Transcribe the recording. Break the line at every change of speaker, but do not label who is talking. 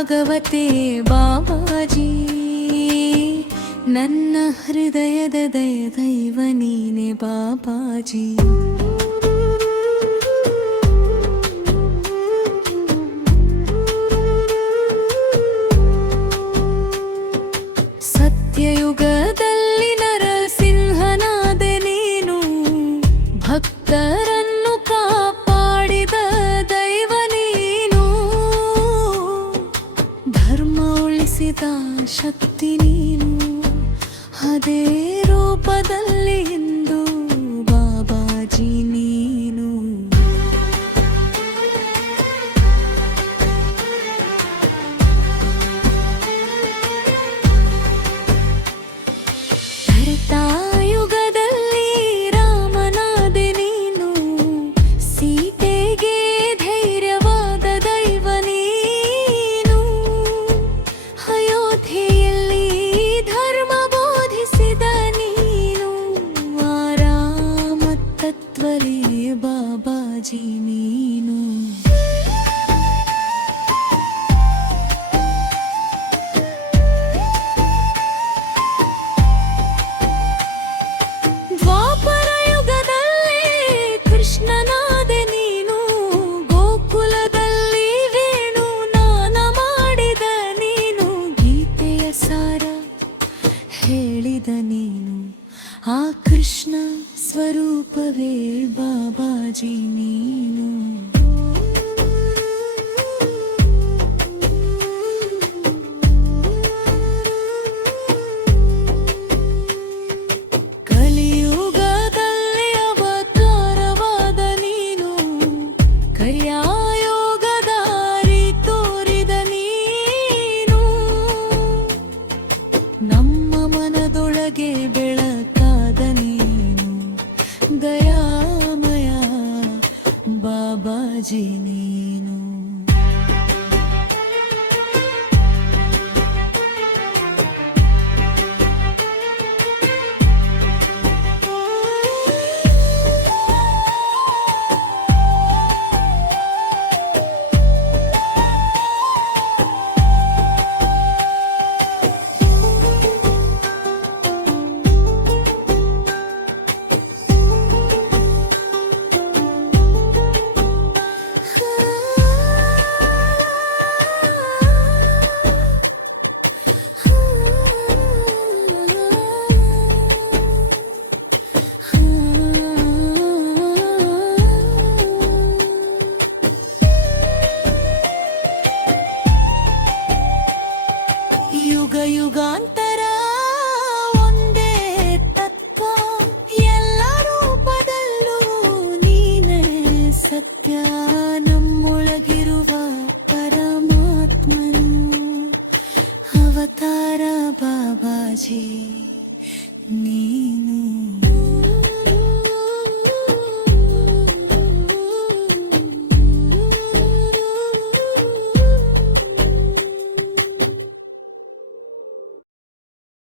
ಭಗವತೆ ಬಾಬಾಜಿ ನನ್ನ ಹೃದಯದ ದಯ ದೈವ ನೀನೆ ಬಾಬಾಜಿ. ಸತ್ಯಯುಗದಲ್ಲಿ ನರಸಿಂಹನಾದ ನೀನು ಭಕ್ತರನ್ನು ಶಕ್ತಿ ನೀನು ಅದೇ ರೂಪದಲ್ಲಿ ಸ್ವರೂಪವೇ ಬಾಬಾಜಿ ನೀನು. ಕಲಿಯುಗದಲ್ಲಿ ಅವತಾರವಾದ ನೀನು. ಕರ್ಯಾಯೋಗದಾರಿ ತೋರಿದ ನೀನು. ನಮ್ಮ ಮನದೊಳಗೆ ಬೆಳಕಾದ ಬಾಬಾಜಿ ನೀನು. ಯುಗ ಯುಗಾಂತರ ಒಂದೇ ತತ್ವ ಎಲ್ಲ ರೂಪದಲ್ಲೂ ನೀನೇ ಸತ್ಯ. ನಮ್ಮೊಳಗಿರುವ ಪರಮಾತ್ಮನು ಅವತಾರ ಬಾಬಾಜಿ